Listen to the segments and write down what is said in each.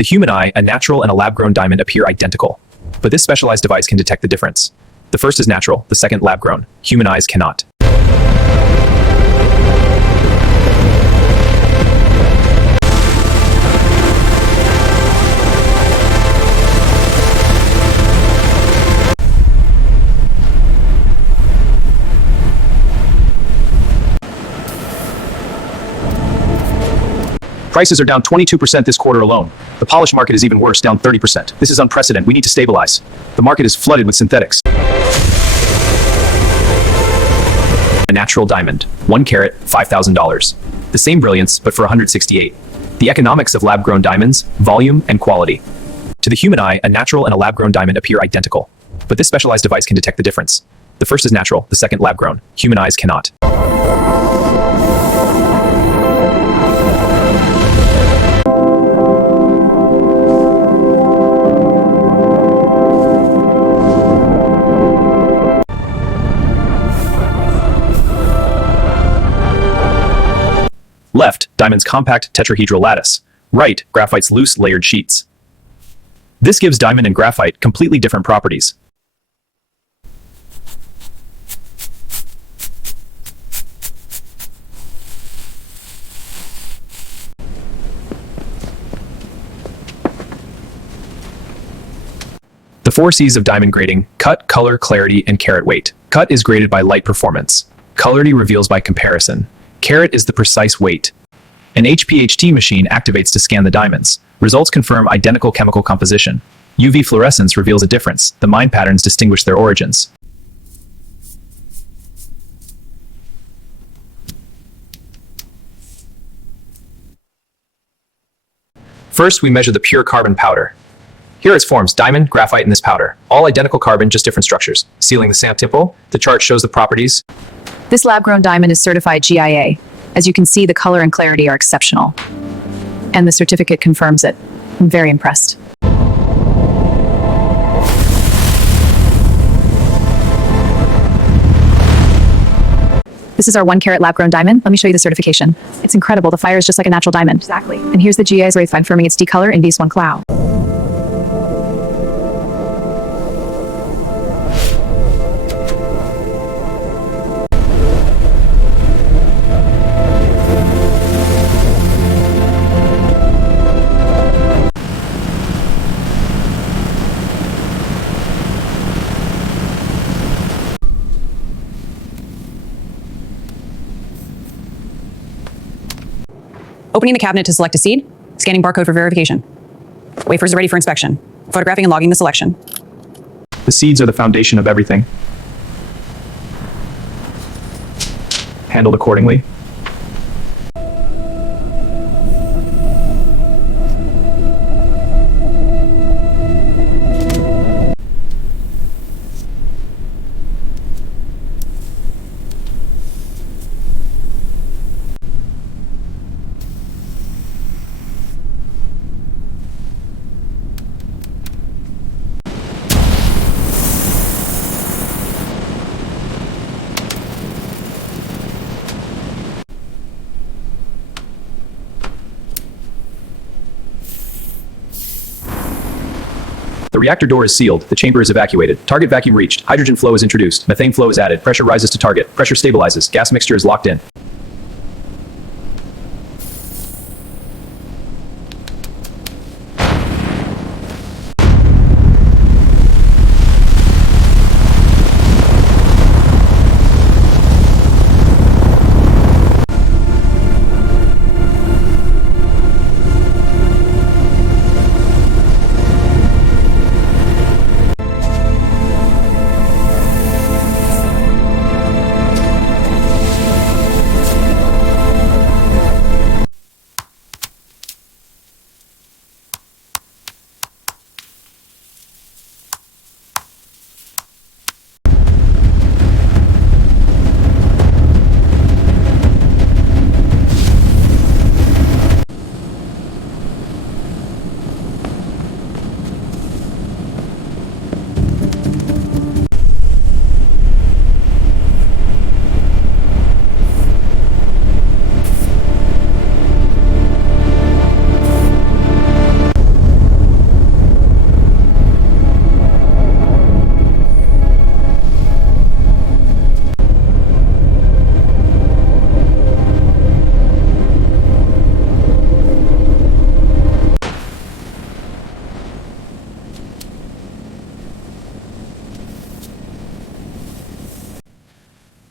the human eye, a natural and a lab-grown diamond appear identical, but this specialized device can detect the difference. The first is natural, the second lab-grown. Human eyes cannot. Prices are down 22% this quarter alone. The polish market is even worse, down 30%. This is unprecedented. We need to stabilize. The market is flooded with synthetics. A natural diamond, 1 carat, $5,000. The same brilliance, but for $168. The economics of lab-grown diamonds, volume and quality. To the human eye, a natural and a lab-grown diamond appear identical, but this specialized device can detect the difference. The first is natural, the second lab-grown. Human eyes cannot. Left, diamond's compact tetrahedral lattice. Right, graphite's loose layered sheets. This gives diamond and graphite completely different properties. The 4 C's of diamond grading: cut, color, clarity, and carat weight. Cut is graded by light performance. Clarity reveals by comparison. Carat is the precise weight. An HPHT machine activates to scan the diamonds. Results confirm identical chemical composition. UV fluorescence reveals a difference. The mine patterns distinguish their origins. First, we measure the pure carbon powder. Here are its forms: diamond, graphite, and this powder. All identical carbon, just different structures. Sealing the sample, the chart shows the properties. This lab-grown diamond is certified GIA. As you can see, the color and clarity are exceptional. And the certificate confirms it. I'm very impressed. This is our 1 carat lab-grown diamond. Let me show you the certification. It's incredible. The fire is just like a natural diamond. Exactly. And here's the GIA's rate confirming its decolor in VS1 cloud. Opening the cabinet to select a seed, scanning barcode for verification. Wafers are ready for inspection. Photographing and logging the selection. The seeds are the foundation of everything. Handled accordingly. The reactor door is sealed. The chamber is evacuated. Target vacuum reached. Hydrogen flow is introduced. Methane flow is added. Pressure rises to target. Pressure stabilizes. Gas mixture is locked in.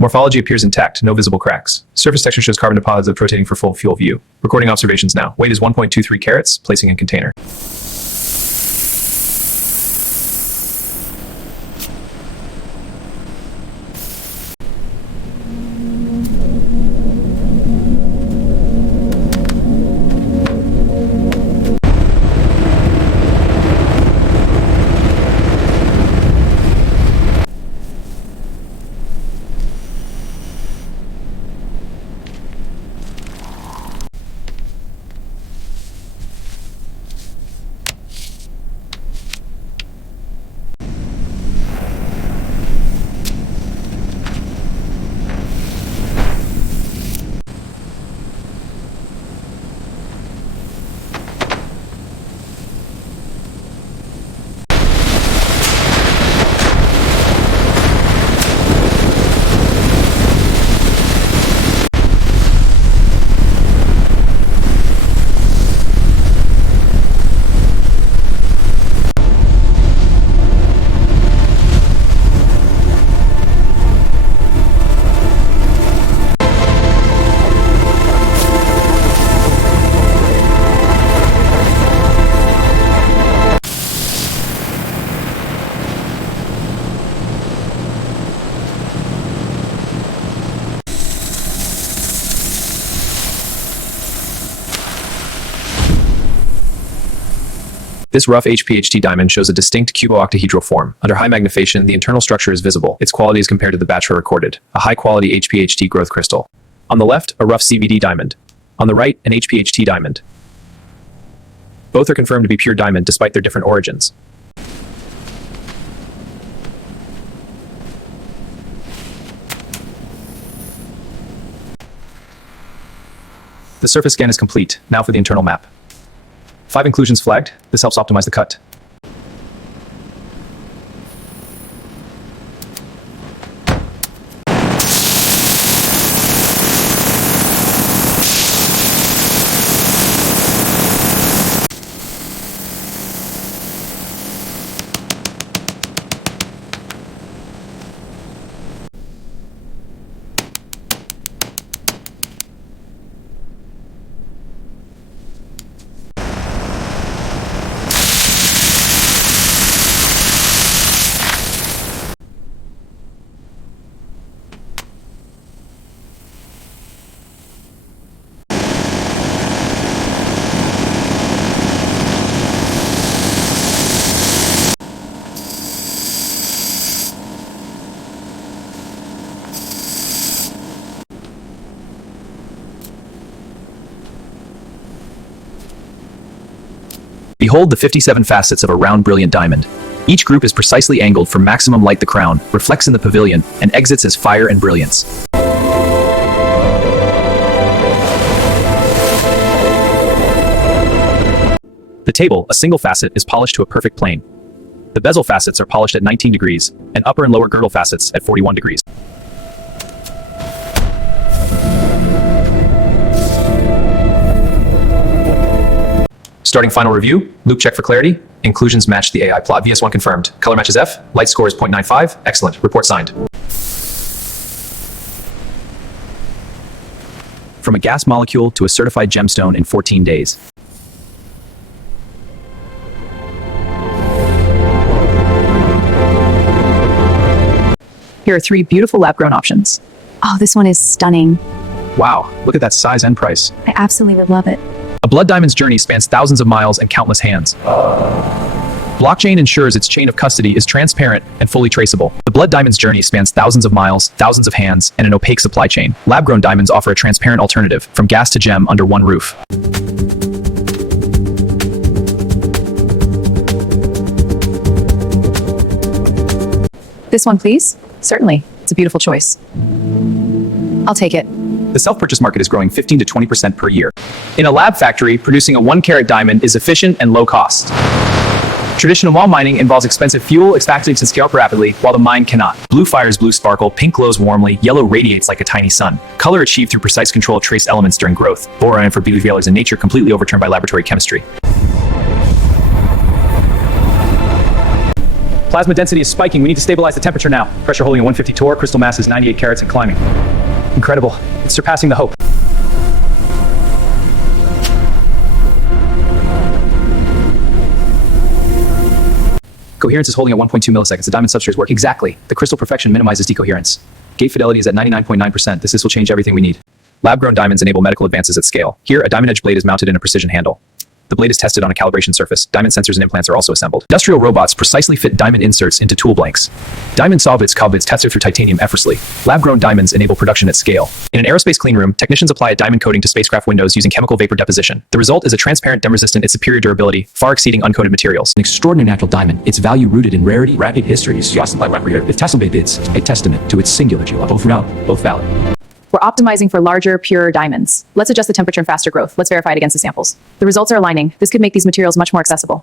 Morphology appears intact, no visible cracks. Surface texture shows carbon deposits rotating for full field view. Recording observations now. Weight is 1.23 carats, placing in container. This rough HPHT diamond shows a distinct cubo-octahedral form. Under high magnification, the internal structure is visible. Its quality is compared to the batch recorded, a high-quality HPHT growth crystal. On the left, a rough CVD diamond. On the right, an HPHT diamond. Both are confirmed to be pure diamond despite their different origins. The surface scan is complete. Now for the internal map. 5 inclusions flagged. This helps optimize the cut. Behold the 57 facets of a round brilliant diamond. Each group is precisely angled for maximum light. The crown reflects in the pavilion and exits as fire and brilliance. The table, a single facet, is polished to a perfect plane. The bezel facets are polished at 19 degrees, and upper and lower girdle facets at 41 degrees. Starting final review, loop check for clarity. Inclusions match the AI plot. VS1 confirmed. Color matches F. Light score is 0.95. Excellent. Report signed. From a gas molecule to a certified gemstone in 14 days. Here are 3 beautiful lab-grown options. Oh, this one is stunning. Wow, look at that size and price. I absolutely love it. A blood diamond's journey spans thousands of miles and countless hands. Blockchain ensures its chain of custody is transparent and fully traceable. The blood diamond's journey spans thousands of miles, thousands of hands, and an opaque supply chain. Lab-grown diamonds offer a transparent alternative, from gas to gem under one roof. This one, please? Certainly. It's a beautiful choice. I'll take it. The self-purchase market is growing 15 to 20% per year. In a lab factory, producing a 1-carat diamond is efficient and low cost. Traditional wall mining involves expensive fuel, activates and scale up rapidly, while the mine cannot. Blue fires blue sparkle, pink glows warmly, yellow radiates like a tiny sun. Color achieved through precise control of trace elements during growth. Boron for beauty veilers in nature completely overturned by laboratory chemistry. Plasma density is spiking. We need to stabilize the temperature now. Pressure holding at 150 torr. Crystal mass is 98 carats and climbing. Incredible. It's surpassing the hope. Coherence is holding at 1.2 milliseconds. The diamond substrate is working exactly. The crystal perfection minimizes decoherence. Gate fidelity is at 99.9%. This will change everything we need. Lab-grown diamonds enable medical advances at scale. Here, a diamond edge blade is mounted in a precision handle. The blade is tested on a calibration surface. Diamond sensors and implants are also assembled. Industrial robots precisely fit diamond inserts into tool blanks. Diamond saw bits tested through titanium effortlessly. Lab-grown diamonds enable production at scale. In an aerospace cleanroom, technicians apply a diamond coating to spacecraft windows using chemical vapor deposition. The result is a transparent, dam-resistant, and superior durability, far exceeding uncoated materials. An extraordinary natural diamond, its value rooted in rarity, rapid histories, if testament is a testament to its singular both round, both valid. We're optimizing for larger, purer diamonds. Let's adjust the temperature and faster growth. Let's verify it against the samples. The results are aligning. This could make these materials much more accessible.